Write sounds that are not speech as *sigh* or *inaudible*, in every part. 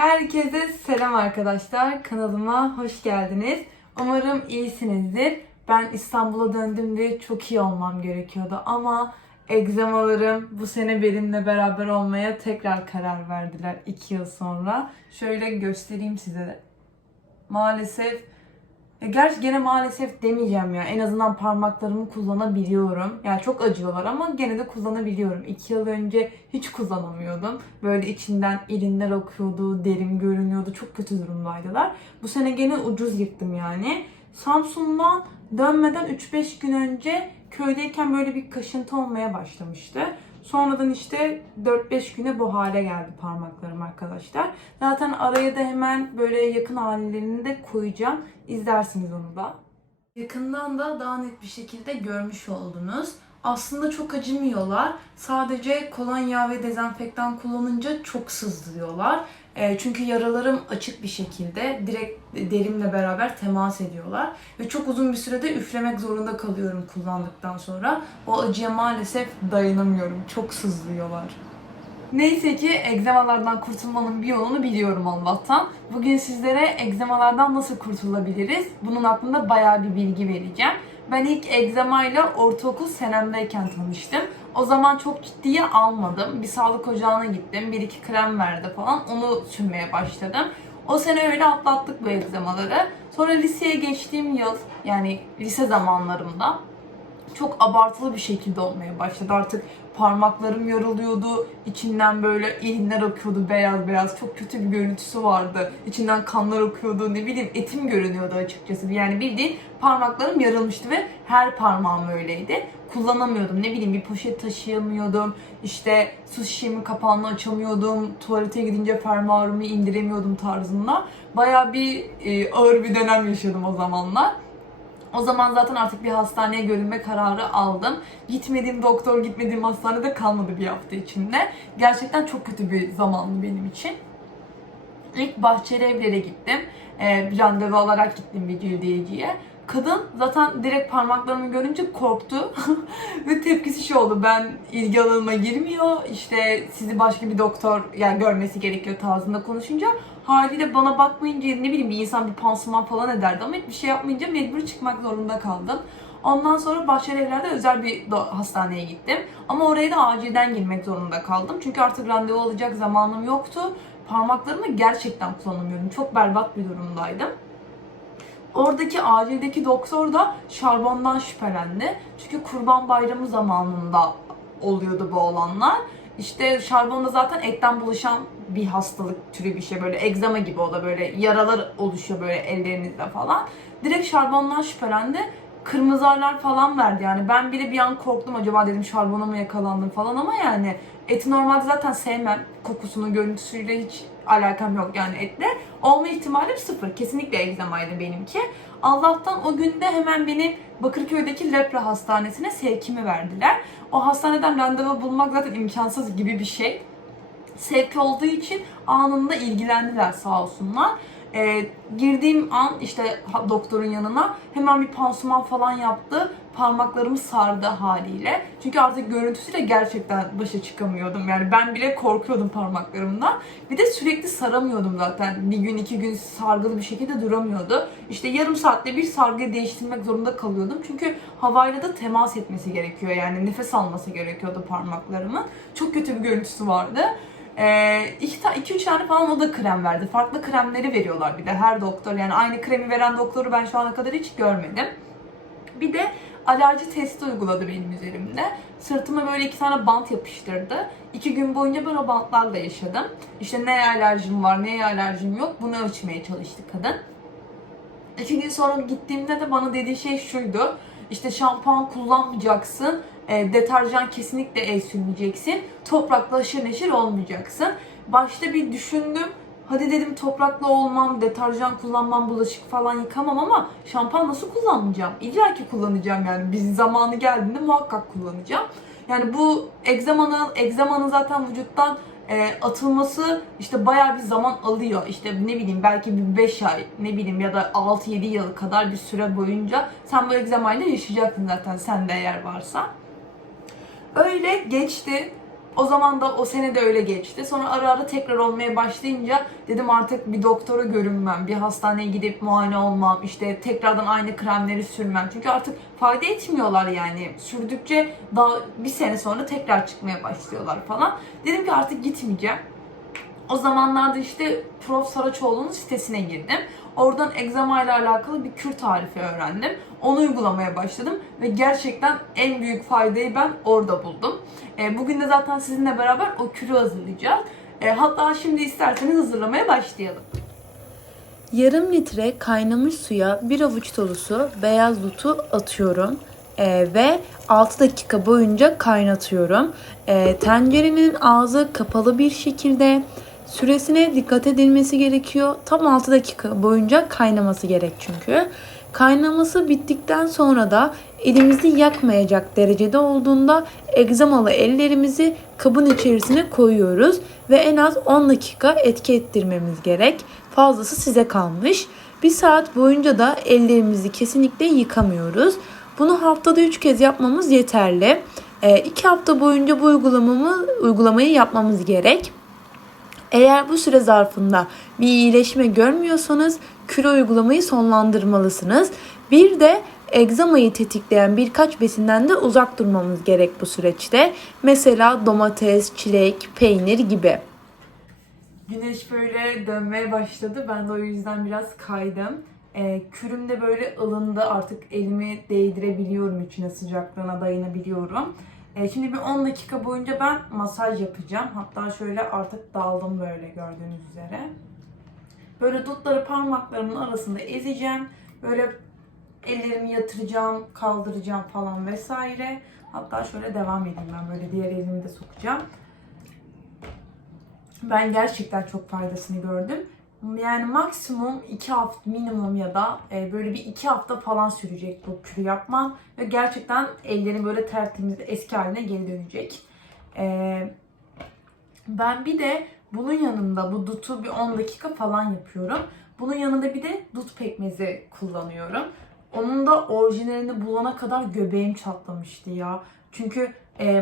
Herkese selam arkadaşlar. Kanalıma hoş geldiniz. Umarım iyisinizdir. Ben İstanbul'a döndüğümde çok iyi olmam gerekiyordu ama egzamalarım bu sene benimle beraber olmaya tekrar karar verdiler 2 yıl sonra. Şöyle göstereyim size. Maalesef ya gerçi gene maalesef demeyeceğim ya. En azından parmaklarımı kullanabiliyorum. Yani çok acıyorlar ama gene de kullanabiliyorum. İki yıl önce hiç kullanamıyordum. Böyle içinden irinler akıyordu, derim görünüyordu. Çok kötü durumdaydılar. Bu sene gene ucuz yırttım yani. Samsun'dan dönmeden 3-5 gün önce köydeyken böyle bir kaşıntı olmaya başlamıştı. Sonradan işte 4-5 güne bu hale geldi parmaklarım arkadaşlar. Zaten araya da hemen böyle yakın hallerini de koyacağım. İzlersiniz onu da. Yakından da daha net bir şekilde görmüş oldunuz. Aslında çok acımıyorlar. Sadece kolonya ve dezenfektan kullanınca çok sızdırıyorlar. E, çünkü yaralarım açık bir şekilde direkt derimle beraber temas ediyorlar. Ve çok uzun bir sürede üflemek zorunda kalıyorum kullandıktan sonra. O acıya maalesef dayanamıyorum. Çok sızlıyorlar. Neyse ki egzamalardan kurtulmanın bir yolunu biliyorum Allah'tan. Bugün sizlere egzamalardan nasıl kurtulabiliriz? Bunun hakkında bayağı bir bilgi vereceğim. Ben ilk egzamayla ortaokul senemdeyken tanıştım. O zaman çok ciddiye almadım. Bir sağlık ocağına gittim. Bir iki krem verdi falan. Onu sürmeye başladım. O sene öyle atlattık bu egzamaları. Sonra liseye geçtiğim yıl yani lise zamanlarımda çok abartılı bir şekilde olmaya başladı. Artık parmaklarım yarılıyordu. İçinden böyle iğneler akıyordu beyaz beyaz. Çok kötü bir görüntüsü vardı. İçinden kanlar akıyordu. Ne bileyim etim görünüyordu açıkçası. Yani bildiğin parmaklarım yarılmıştı ve her parmağım öyleydi. Kullanamıyordum. Ne bileyim bir poşet taşıyamıyordum. İşte su şişemin kapağını açamıyordum. Tuvalete gidince fermuarımı indiremiyordum tarzında. Baya bir e, ağır bir dönem yaşadım o zamanlar. O zaman zaten artık bir hastaneye görünme kararı aldım. Gitmediğim doktor, gitmediğim hastanede kalmadı bir hafta içinde. Gerçekten çok kötü bir zamandı benim için. İlk Bahçeli Evler'e gittim. Ee, randevu alarak gittim bir cildiyeciye. Kadın zaten direkt parmaklarımı görünce korktu *laughs* ve tepkisi şu oldu. Ben ilgi alanıma girmiyor. İşte sizi başka bir doktor yani görmesi gerekiyor tarzında konuşunca haliyle bana bakmayınca ne bileyim bir insan bir pansuman falan ederdi ama hiçbir şey yapmayınca mecbur çıkmak zorunda kaldım. Ondan sonra Bahçeli Evler'de özel bir hastaneye gittim. Ama oraya da acilden girmek zorunda kaldım. Çünkü artık randevu alacak zamanım yoktu. Parmaklarımı gerçekten kullanamıyordum. Çok berbat bir durumdaydım. Oradaki acildeki doktor da şarbondan şüphelendi. Çünkü kurban bayramı zamanında oluyordu bu olanlar. İşte şarbon da zaten etten bulaşan bir hastalık türü bir şey. Böyle egzama gibi o da böyle yaralar oluşuyor böyle ellerinizde falan. Direkt şarbondan şüphelendi. Kırmızılar falan verdi yani. Ben bile bir an korktum acaba dedim şarbona mı yakalandım falan ama yani eti normalde zaten sevmem. Kokusunu, görüntüsüyle hiç alakam yok yani etle. Olma ihtimalim sıfır. Kesinlikle egzamaydı benimki. Allah'tan o günde hemen beni Bakırköy'deki Lepra Hastanesi'ne sevkimi verdiler. O hastaneden randevu bulmak zaten imkansız gibi bir şey. Sevk olduğu için anında ilgilendiler sağ olsunlar. Ee, girdiğim an işte doktorun yanına hemen bir pansuman falan yaptı. Parmaklarımı sardı haliyle. Çünkü artık görüntüsüyle gerçekten başa çıkamıyordum. Yani ben bile korkuyordum parmaklarımdan. Bir de sürekli saramıyordum zaten. Bir gün iki gün sargılı bir şekilde duramıyordu. İşte yarım saatte bir sargıyı değiştirmek zorunda kalıyordum. Çünkü havayla da temas etmesi gerekiyor. Yani nefes alması gerekiyordu parmaklarımın. Çok kötü bir görüntüsü vardı. Ee, iki, iki üç tane falan o da krem verdi. Farklı kremleri veriyorlar bir de her doktor. Yani aynı kremi veren doktoru ben şu ana kadar hiç görmedim. Bir de alerji testi uyguladı benim üzerimde. Sırtıma böyle iki tane bant yapıştırdı. İki gün boyunca ben o bantlarla yaşadım. İşte neye alerjim var, neye alerjim yok bunu ölçmeye çalıştı kadın. İki gün sonra gittiğimde de bana dediği şey şuydu. İşte şampuan kullanmayacaksın. E, deterjan kesinlikle el sürmeyeceksin. Toprakla aşırı neşir olmayacaksın. Başta bir düşündüm. Hadi dedim toprakla olmam, deterjan kullanmam, bulaşık falan yıkamam ama şampuan nasıl kullanmayacağım? İlla ki kullanacağım yani. Bir zamanı geldiğinde muhakkak kullanacağım. Yani bu egzamanın, egzamanın zaten vücuttan e, atılması işte bayağı bir zaman alıyor. İşte ne bileyim belki bir 5 ay ne bileyim ya da 6-7 yıl kadar bir süre boyunca sen bu egzamayla yaşayacaksın zaten sende eğer varsa. Öyle geçti. O zaman da o sene de öyle geçti. Sonra ara ara tekrar olmaya başlayınca dedim artık bir doktora görünmem, bir hastaneye gidip muayene olmam, işte tekrardan aynı kremleri sürmem. Çünkü artık fayda etmiyorlar yani. Sürdükçe daha bir sene sonra tekrar çıkmaya başlıyorlar falan. Dedim ki artık gitmeyeceğim. O zamanlarda işte Prof. Saraçoğlu'nun sitesine girdim. Oradan egzama ile alakalı bir kür tarifi öğrendim. Onu uygulamaya başladım ve gerçekten en büyük faydayı ben orada buldum. E, bugün de zaten sizinle beraber o kürü hazırlayacağız. E, hatta şimdi isterseniz hazırlamaya başlayalım. Yarım litre kaynamış suya bir avuç dolusu beyaz dutu atıyorum Ee, ve 6 dakika boyunca kaynatıyorum. Ee, tencerenin ağzı kapalı bir şekilde süresine dikkat edilmesi gerekiyor. Tam 6 dakika boyunca kaynaması gerek çünkü. Kaynaması bittikten sonra da elimizi yakmayacak derecede olduğunda egzamalı ellerimizi kabın içerisine koyuyoruz ve en az 10 dakika etki ettirmemiz gerek. Fazlası size kalmış. Bir saat boyunca da ellerimizi kesinlikle yıkamıyoruz. Bunu haftada 3 kez yapmamız yeterli. 2 hafta boyunca bu uygulamamı, uygulamayı yapmamız gerek. Eğer bu süre zarfında bir iyileşme görmüyorsanız küre uygulamayı sonlandırmalısınız. Bir de egzamayı tetikleyen birkaç besinden de uzak durmamız gerek bu süreçte. Mesela domates, çilek, peynir gibi. Güneş böyle dönmeye başladı. Ben de o yüzden biraz kaydım. Ee, kürüm de böyle ılındı. Artık elimi değdirebiliyorum içine sıcaklığına dayanabiliyorum. Ee, şimdi bir 10 dakika boyunca ben masaj yapacağım. Hatta şöyle artık daldım böyle gördüğünüz üzere. Böyle dutları parmaklarımın arasında ezeceğim. Böyle ellerimi yatıracağım, kaldıracağım falan vesaire. Hatta şöyle devam edeyim ben böyle diğer elimi de sokacağım. Ben gerçekten çok faydasını gördüm. Yani maksimum 2 hafta minimum ya da e, böyle bir 2 hafta falan sürecek bu kürü yapmam. Ve gerçekten ellerim böyle tertemiz eski haline geri dönecek. E, ben bir de bunun yanında bu dutu bir 10 dakika falan yapıyorum. Bunun yanında bir de dut pekmezi kullanıyorum. Onun da orijinalini bulana kadar göbeğim çatlamıştı ya. Çünkü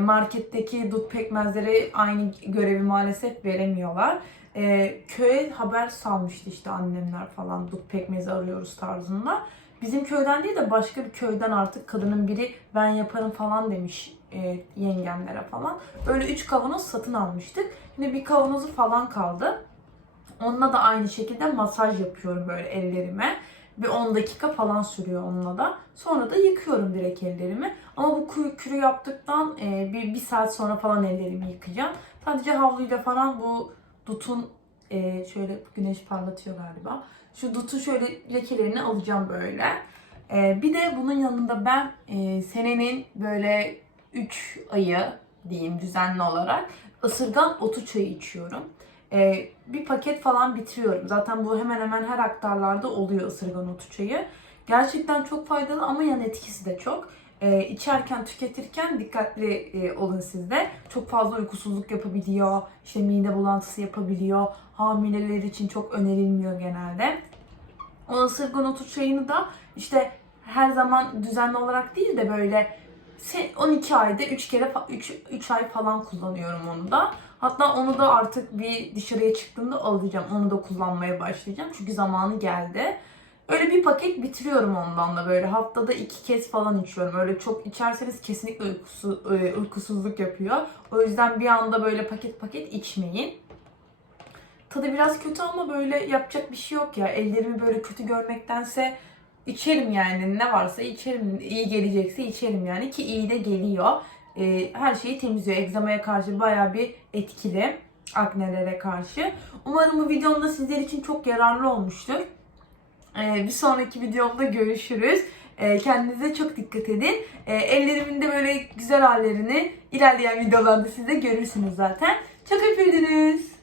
marketteki dut pekmezleri aynı görevi maalesef veremiyorlar. E, köye haber salmıştı işte annemler falan dut pekmezi arıyoruz tarzında. Bizim köyden değil de başka bir köyden artık kadının biri ben yaparım falan demiş e, yengemlere falan. Öyle 3 kavanoz satın almıştık. Şimdi bir kavanozu falan kaldı. Onunla da aynı şekilde masaj yapıyorum böyle ellerime. Bir 10 dakika falan sürüyor onunla da. Sonra da yıkıyorum direkt ellerimi. Ama bu kürü, kürü yaptıktan e, bir, bir saat sonra falan ellerimi yıkayacağım. Sadece havluyla falan bu dutun e, şöyle güneş parlatıyor galiba. Şu dutun şöyle lekelerini alacağım böyle. E, bir de bunun yanında ben e, senenin böyle 3 ayı diyeyim düzenli olarak ısırgan otu çayı içiyorum. E, bir paket falan bitiriyorum. Zaten bu hemen hemen her aktarlarda oluyor ısırgan otu çayı. Gerçekten çok faydalı ama yan etkisi de çok. E, içerken, tüketirken dikkatli e, olun siz de. Çok fazla uykusuzluk yapabiliyor, işte mide bulantısı yapabiliyor. Hamileler için çok önerilmiyor genelde. O ısırgan otu çayını da işte her zaman düzenli olarak değil de böyle 12 ayda 3 kere 3, 3 ay falan kullanıyorum onu da. Hatta onu da artık bir dışarıya çıktığımda alacağım. Onu da kullanmaya başlayacağım. Çünkü zamanı geldi. Öyle bir paket bitiriyorum ondan da böyle haftada iki kez falan içiyorum. Öyle çok içerseniz kesinlikle uykusu, e, uykusuzluk yapıyor. O yüzden bir anda böyle paket paket içmeyin. Tadı biraz kötü ama böyle yapacak bir şey yok ya. Ellerimi böyle kötü görmektense içerim yani. Ne varsa içerim. İyi gelecekse içerim yani ki iyi de geliyor. E, her şeyi temizliyor. Egzamaya karşı baya bir etkili. Aknelere karşı. Umarım bu videom da sizler için çok yararlı olmuştur. Ee, bir sonraki videomda görüşürüz. Ee, kendinize çok dikkat edin. Ee, ellerimin de böyle güzel hallerini ilerleyen videolarda siz de görürsünüz zaten. Çok öpüldünüz.